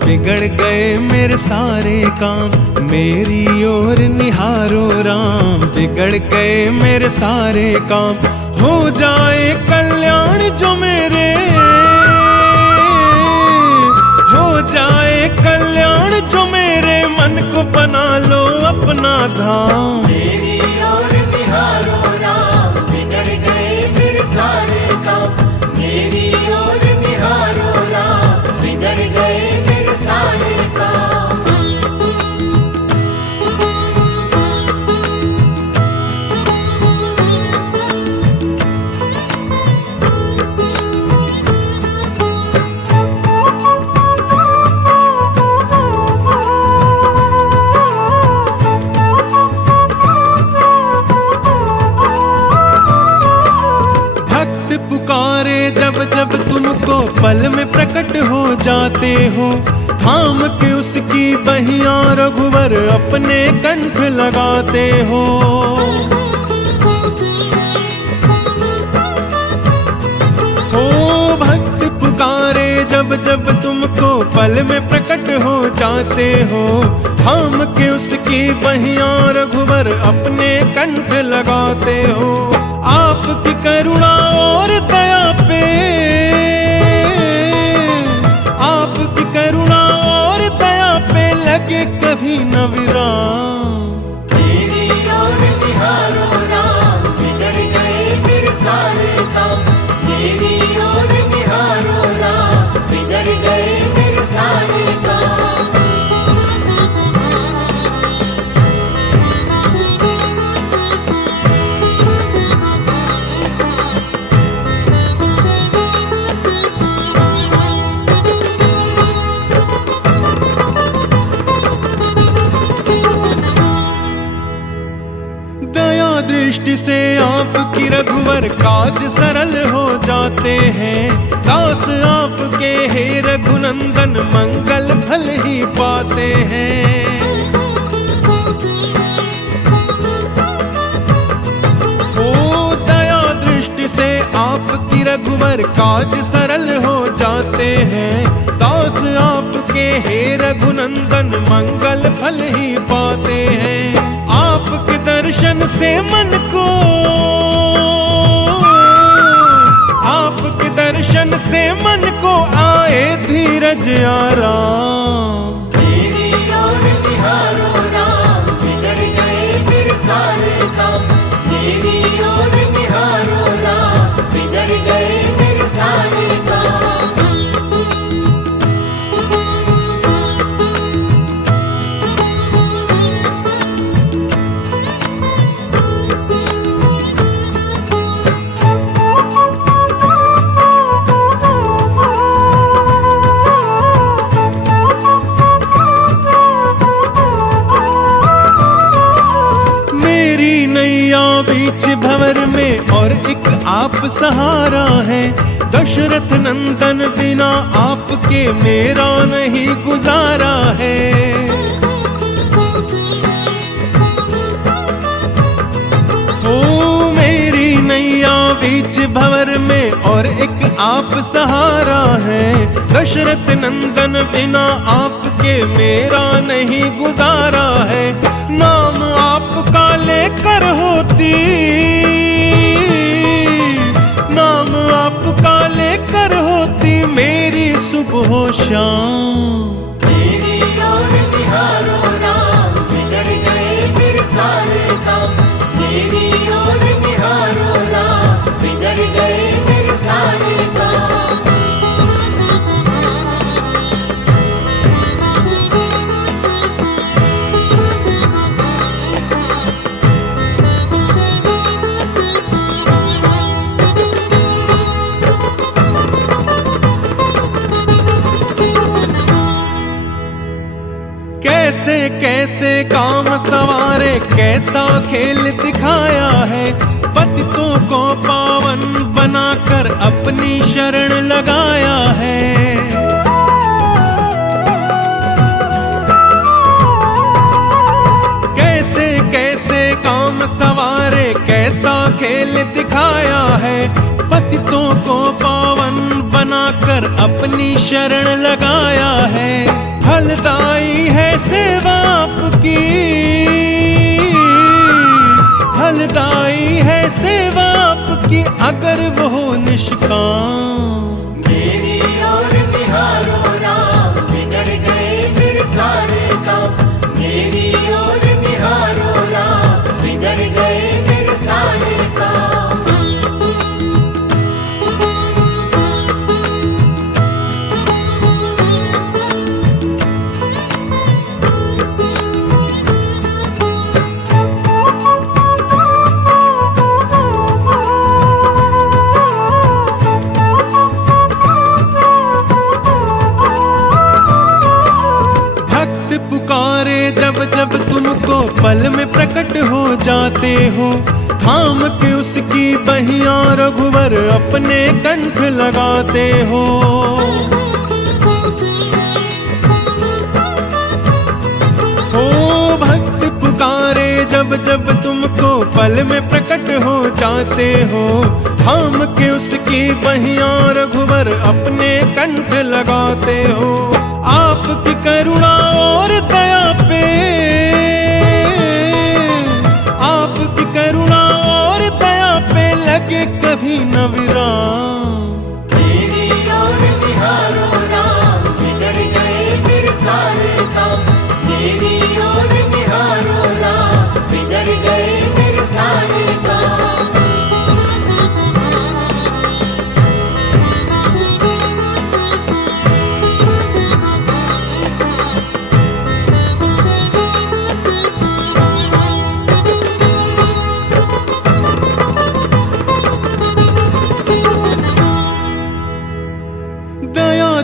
बिगड़ गए मेरे सारे काम, मेरी ओर निहारो राम। बिगड़ गए मेरे सारे काम, हो जाए कल्याण जो मेरे, हो जाए कल्याण जो मेरे। मन को बना लो अपना धाम। मेरी ओर निहारो राम, बिगड़ गए मेरे सारे काम। मेरी ओर निहारो राम, बिगड़ गए मेरे सारे काम। जब तुमको पल में प्रकट हो जाते हो, थाम के उसकी बहियां रघुवर अपने कंठ लगाते हो। ओ भक्त पुकारे जब जब तुमको पल में प्रकट हो जाते हो, थाम के उसकी बहियां रघुवर अपने कंठ लगाते हो। आपकी करुणा और दया पे, आपकी करुणा और दया पे लगे कभी न विराम। मेरी ओर निहारो राम, बिगड़ गए मेरे सारे काम। मेरी ओर निहारो राम, बिगड़ गए मेरे सारे काम। दृष्टि से आपकी रघुवर काज सरल हो जाते हैं। दास आपके हे रघुनंदन मंगल फल ही पाते हैं। ओ दया दृष्टि से आपकी रघुवर काज सरल हो जाते हैं। दास आपके हे रघुनंदन मंगल फल ही पाते हैं। आपके दर्शन से मन को, आपके दर्शन से मन को आए धीरज आराम। मेरी ओर निहारो राम, बिगड़ गए मेरे सारे काम। मेरी ओर निहारो राम, बिगड़ गए मेरे सारे काम। बीच भंवर में और एक आप सहारा है। दशरथ नंदन बिना आपके मेरा नहीं गुजारा है। ओ मेरी नैया बीच भंवर में और एक आप सहारा है। दशरथ नंदन बिना आपके मेरा नहीं गुजारा है। नाम आपका लेकर होती, नाम आपका लेकर होती मेरी सुबह शाम। मेरी ओर निहारो राम, बिगड़ गए मेरे सारे काम। मेरी ओर निहारो राम, बिगड़ गए मेरे सारे काम। कैसे कैसे काम सवारे कैसा खेल दिखाया है, पतितों को पावन बनाकर अपनी शरण लगाया है। कैसे कैसे काम सवारे, कैसा खेल दिखाया है, पतितों को पावन बनाकर अपनी शरण लगाया है। फलदायी है सेवा आपकी, फलदायी है सेवा आपकी, अगर वो हो निष्काम। मेरी ओर निहारो राम, बिगड़ गए फिर सारे काम। मेरी ओर निहारो राम, बिगड़ गए फिर सारे काम। जब तुमको पल में प्रकट हो जाते हो, थाम के उसकी बहियां रघुवर अपने कंठ लगाते हो। ओ भक्त पुकारे जब जब तुमको पल में प्रकट हो जाते हो, थाम के उसकी बहियां रघुवर अपने कंठ लगाते हो। आपकी करुणा और दया पे, आपकी करुणा और दया पे लगे कभी न विराम। मेरी ओर निहारो राम, बिगड़ गए फिर सारे काम। मेरी ओर निहारो राम, बिगड़ गए फिर सारे काम।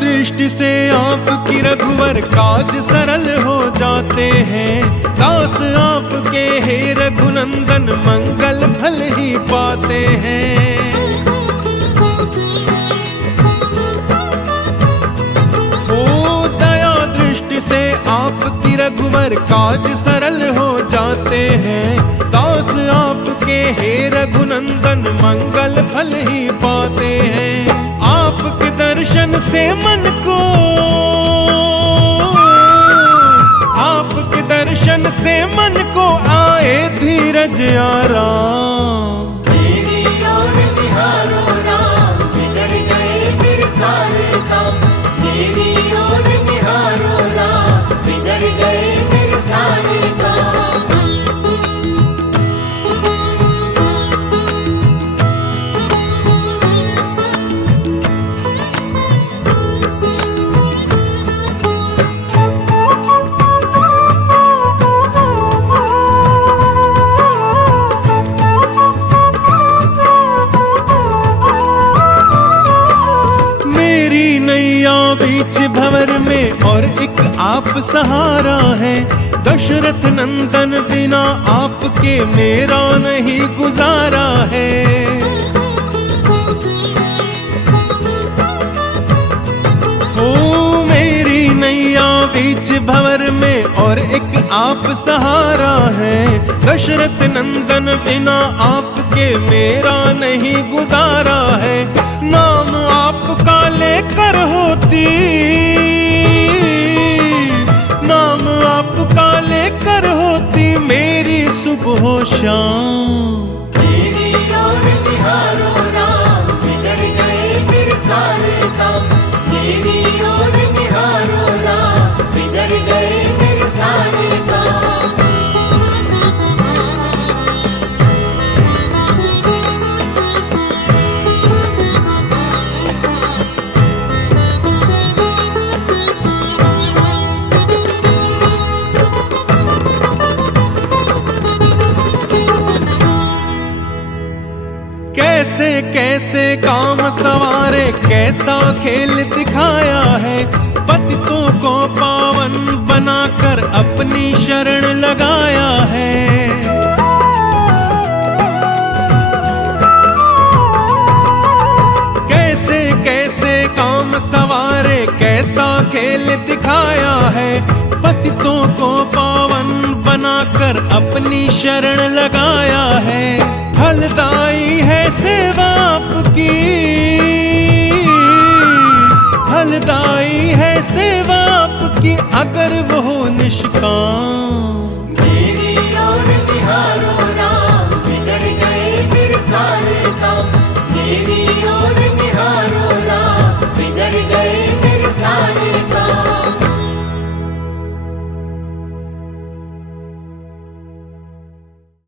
दृष्टि से आपकी रघुवर काज सरल हो जाते हैं, दास आपके हे रघुनंदन मंगल फल ही पाते हैं। ओ दया दृष्टि से आपकी रघुवर काज सरल हो जाते हैं, दास आपके हे रघुनंदन मंगल फल ही पाते हैं। आपके दर्शन से मन को, आपके दर्शन से मन को आए धीरज आराम। मेरी ओर निहारो राम, बिगड़ गए फिर सारे काम। मेरी ओर निहारो राम, बिगड़ गए फिर सारे काम। बीच भंवर में और एक आप सहारा है, दशरथ नंदन बिना आपके मेरा नहीं गुजारा है। ओ मेरी नैया बीच भंवर में और एक आप सहारा है, दशरथ नंदन बिना आपके मेरा नहीं गुजारा है। नाम आपका लेकर होती, नाम आपका लेकर होती मेरी सुबह शाम। मेरी ओर निहारो राम, बिगड़ गए फिर सारे काम। मेरी ओर निहारो राम, बिगड़ गए फिर सारे काम। कैसे कैसे काम सवारे, कैसा खेल दिखाया है, पतितों को पावन बनाकर अपनी शरण लगाया है। खेल दिखाया है, पतितों को पावन बनाकर अपनी शरण लगाया है। फलदाई है सेवा आपकी, फलदाई है सेवा आपकी, अगर वो हो निष्काम। मेरी ओर निहारो राम, बिगड़ गए फिर सारे काम। मेरी